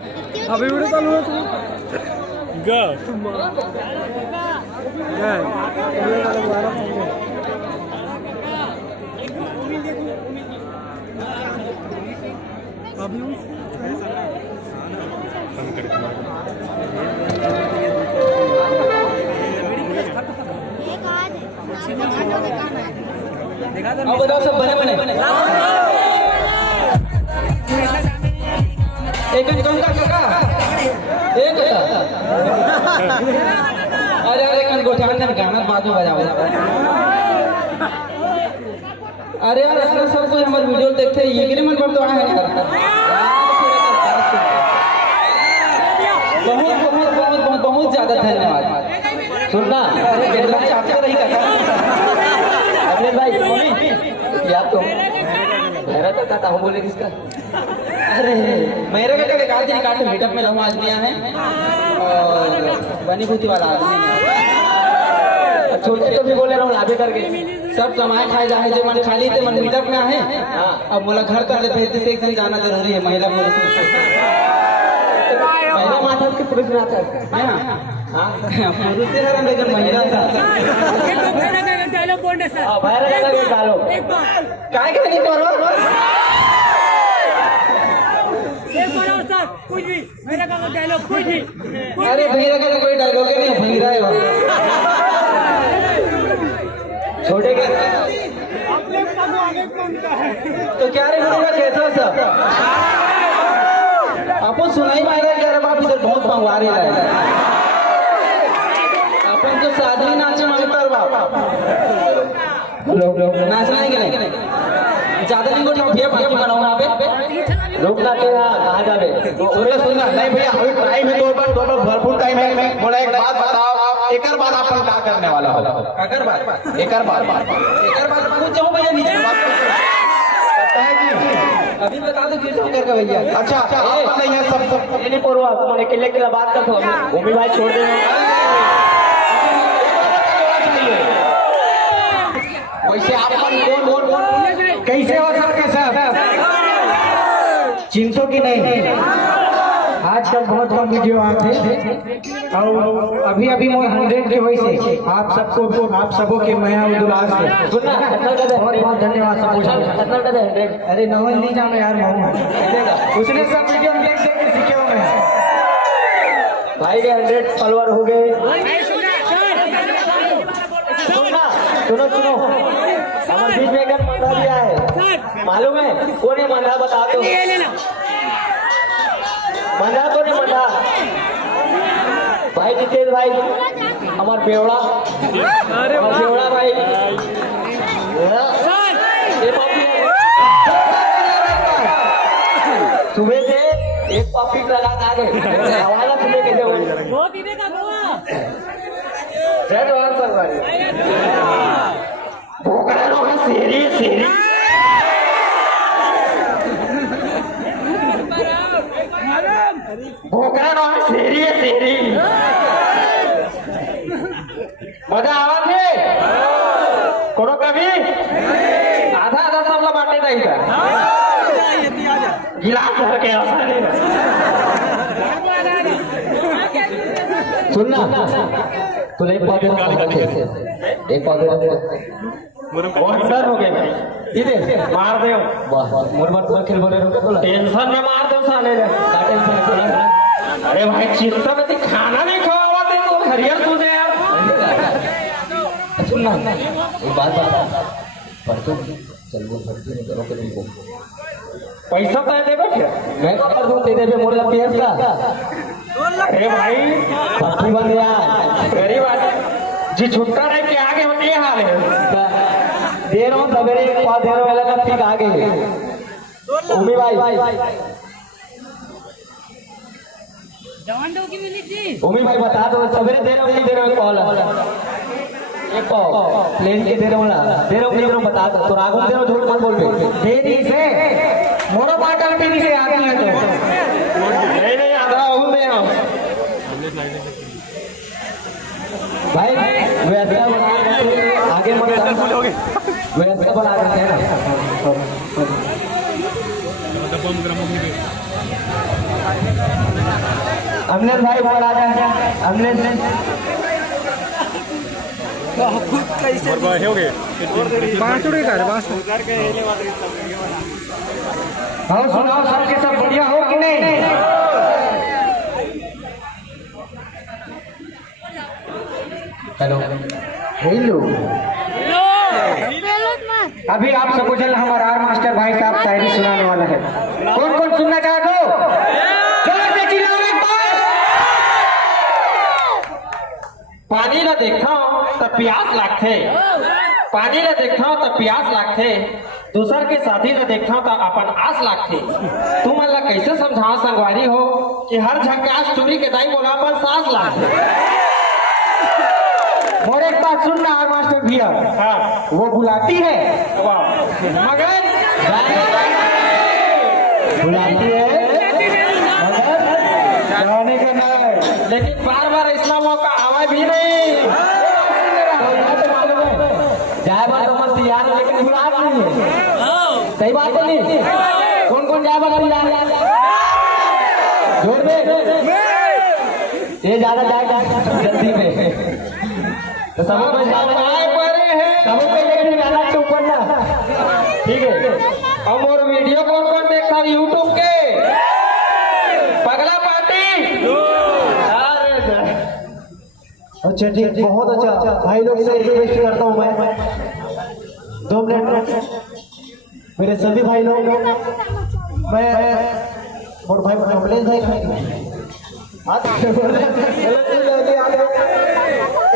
अभी वीडियो चालू है तू गा अब बताओ सब बने बने एक कौन का काका एक अरे अरे कन गोठान ने गाना बाद में बजाओ अरे यार अगर सब कोई हमारे वीडियो देखते हैं ये कि नहीं मन पर तो आए हैं यार बहुत बहुत बहुत बहुत बहुत ज्यादा धन्यवाद सुनना कितना चाहते रही अगले भाई याद तो मेरा तो कहता हूँ बोले किसका अरे मेरे का कड़े काट दिन काट मीटअप में लाऊं आदमी है और बनी भूती वाला आदमी छोटे तो भी बोले रहा हूँ लाभे करके सब कमाए खाए जाए जो मन खाली थे मन मीटअप में आए अब बोला घर कर ले फिर से एक दिन जाना जरूरी है महिला पुरुष महिला माता के पुरुष में आता है हाँ पुरुष से हर लेकिन महिला काय कहने करो कुछ भी मेरा का डायलॉग कुछ भी अरे भैया का कोई डायलॉग नहीं भैया है छोटे के तो क्या रे बोलूंगा कैसा सब आपको सुनाई पाएगा कि अरे बाप इधर बहुत मंगवा रही है अपन तो साधवी नाचे मांगता बाप नाचना है कि नहीं ज्यादा नहीं को भैया पार्टी बनाऊंगा आप रुकना तेरा कहाँ जावे बोले सुनना नहीं भैया अभी टाइम है तो भरपूर टाइम है बोला एक बात बताओ एकर बाद अपन क्या करने वाला हो एकर बाद पूछ जाओ भैया नीचे अभी बता दो किस करके भैया अच्छा आप नहीं है सब ये नहीं पढ़ो आप मैंने किले के बात कर दो भूमि भाई छोड़ दे वैसे आप कौन कैसे हो सकते सर चिंतो की नहीं आजकल बहुत कम वीडियो आते और अभी अभी मैं 100 के वजह से आप सबों के मया दुलार से बहुत बहुत धन्यवाद सब अरे नवन नहीं जाना यार उसने सब वीडियो देख देख के सीखे हुए भाई के 100 फॉलोअर हो गए सुनो सुनो हमारे बीच में एक मंदा भी है मालूम है कौन है मंदा बता दो मंदा कौन है मंदा भाई जितेश भाई हमारे बेवड़ा भाई सुबह से एक पॉपी लगा आ गए हवाला सुने कैसे सेरी मजा आवा थे कोनो कभी आधा सबला बांटे नहीं था गिलास भर के सुनना तो एक पौधे डर हो गए इधे मार दे मुरमत खेल बोले टेंशन में मार दो साले अरे भाई चिंता में खाना नहीं खवावा दे तो हरियर तुझे यार सुनना एक बात बता परसों चल वो भर्ती नहीं करो कभी को पैसा तो दे क्या मैं कर दूं तेरे पे मोर लगती है इसका अरे भाई भर्ती बन गया गरीब आदमी जी छुट्टा रह के आगे होती है हाल है दे रहा हूँ सवेरे एक पास दे रहा हूँ वाला का ठीक आगे उमी भाई उमी भाई बता दो सवेरे दे रहा हूँ नहीं दे रहा हूँ कॉल एक प्लेन के दे रहा हूँ बता दो तो राघव दे रहा हूँ झूठ मत बोल दे दी से मोनो पाटल टीवी से आती है तो नहीं आधा हूँ दे रहा हूँ भाई वैसा आगे मत वैसा बना देते हैं ना अमलेश भाई बोल आ जाए अमलेश हो गए पांच उड़े कर पांच हाँ सुनाओ सबके सब बढ़िया हो कि नहीं हेलो हेलो अभी आप सबको चल हमारा आर मास्टर भाई साहब शायरी सुनाने वाला है कौन कौन सुनना चाहते हो जोर से चिल्लाओ एक बार पानी न देखा तो प्यास लागथे पानी न देखा तो प्यास लागथे दूसर के साथी न देखा तो अपन आस लागथे तुम अल्लाह कैसे समझाओ संगवारी हो कि हर झकास चोरी के दाई बोला अपन सांस लागथे और एक बात सुनना आर मास्टर भैया हाँ वो बुलाती है मगर बुलाती है मगर जाने का नहीं लेकिन बार बार इतना मौका आवा भी नहीं जाए बात मत यार लेकिन बुला नहीं है सही बात है नहीं कौन कौन जाए बात यार जोर दे ये ज्यादा जाएगा जल्दी में तो सब पे लेकिन गाना के ऊपर ना ठीक है हम और वीडियो कौन कौन देखता है यूट्यूब के पगला पार्टी अच्छा ठीक बहुत अच्छा भाई लोग से रिक्वेस्ट करता हूँ मैं 2 मिनट मेरे सभी भाई लोग मैं और भाई कमलेश भाई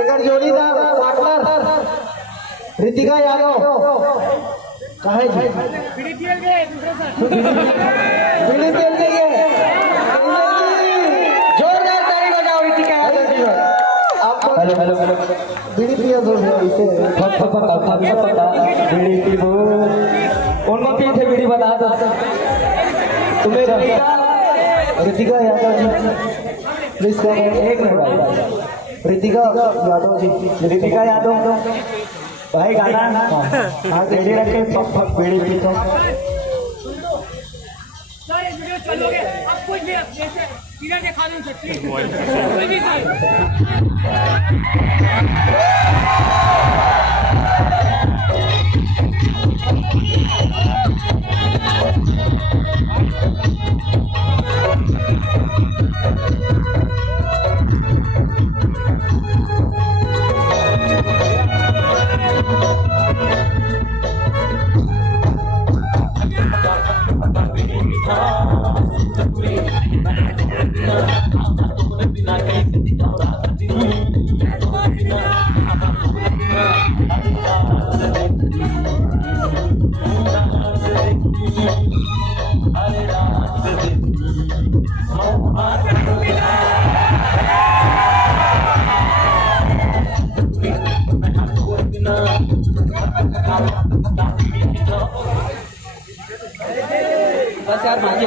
एक जोड़ीदार पार्टनर रितिका यादव कहे जी जोरदार ताली बजाओ Ritika Yadav ji hello hello hello बीड़ी पिया दो इसे बीड़ी पीबो कौन पी थे बीड़ी बता दो तुम्हें रितिका यादव जी प्लीज एक मिनट रितिका यादव जी रितिका यादव भाई गाना हाँ रेडी रखे पक बीड़ी पीता चलोगे अब कुछ भी जैसे सीधा दिखा दूं सकती बस यार बाकी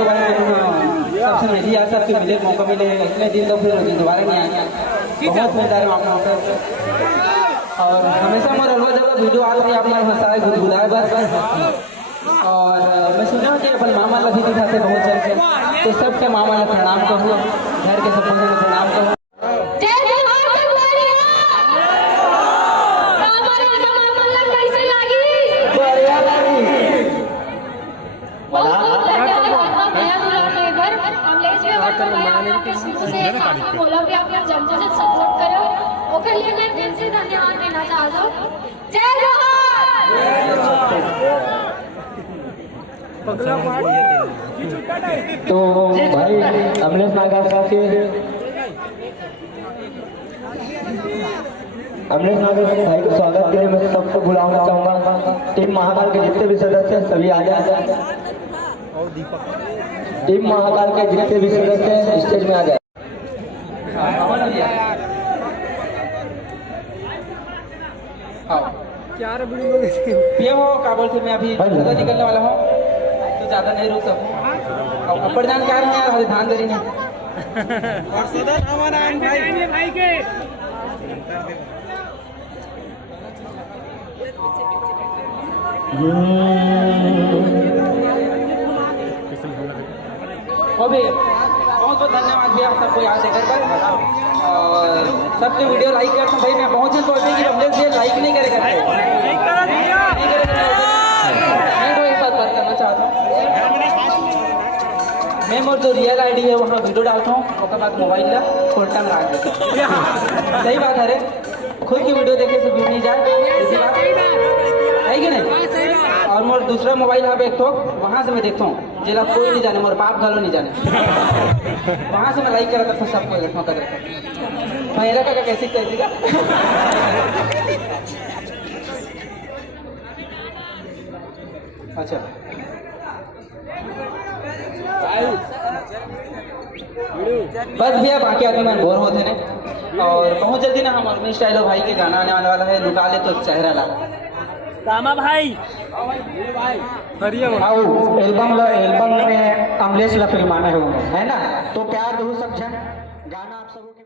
सबसे मिली यार सबके मिले मौका मिले इतने दिन तो फिर दोबारा नहीं आएंगे बहुत मिलता है आपको और हमेशा हमारे अलवा जगह वीडियो आ रही है आप लोग हंसाए गुदगुदाए बस और मैं सुना कि अपन मामा लगी दिखाते बहुत जल्द तो सबके मामा ने प्रणाम कहूँ घर के सब ने प्रणाम कहूँ बोला भी आपने जम्मू से सपोर्ट करो ओके लिए मैं दिल से धन्यवाद देना चाहता हूँ जय जोहार तो भाई अमलेश नागर साहब के अमलेश नागर भाई को स्वागत के लिए मैं सबको बुलाना चाहूंगा टीम महाकाल के जितने भी सदस्य हैं सभी आ जाए टीम महाकाल के जितने भी सदस्य हैं स्टेज में आ जाए पिए हो काबुल से मैं अभी ज्यादा निकलने वाला हूँ तो ज्यादा नहीं रुक सकूँ और अपर जान क्या है यार ध्यान दे रही है और सदन हमारा भाई के अभी बहुत बहुत धन्यवाद भैया सबको याद देकर पर। और सबके वीडियो लाइक करते भाई, मैं पहुँचे तो अभी रमलेश भैया लाइक नहीं करेगा, मैं तो एक साथ बात करना चाहता हूँ। मैं मोर जो रियल आईडी है वहाँ वीडियो डालता हूँ, उसके बाद मोबाइल ला फुल टाइम रख देता हूँ। सही बात है रे, खुद की वीडियो देखे से व्यू नहीं जाए, इसी बात है कि नहीं। और मोर दूसरा मोबाइल है एक तो, वहाँ से मैं देखता हूँ जिला कोई नहीं जाने, मोर बाप घालो नहीं जाने, वहाँ से मैं लाइक करा करता सबको इकट्ठा कर रखा। मेरा का कैसी कैसी का अच्छा बस भैया, बाकी आदमी मैं बोर होते ने। और बहुत जल्दी ना हम अग्नि स्टाइलो भाई के गाना आने वाला है, लुटा ले तो चेहरा ला रामा भाई आओ एल्बम में अमलेश ला फिल्माना है ना, तो प्यार दो सब जन गाना आप सबों के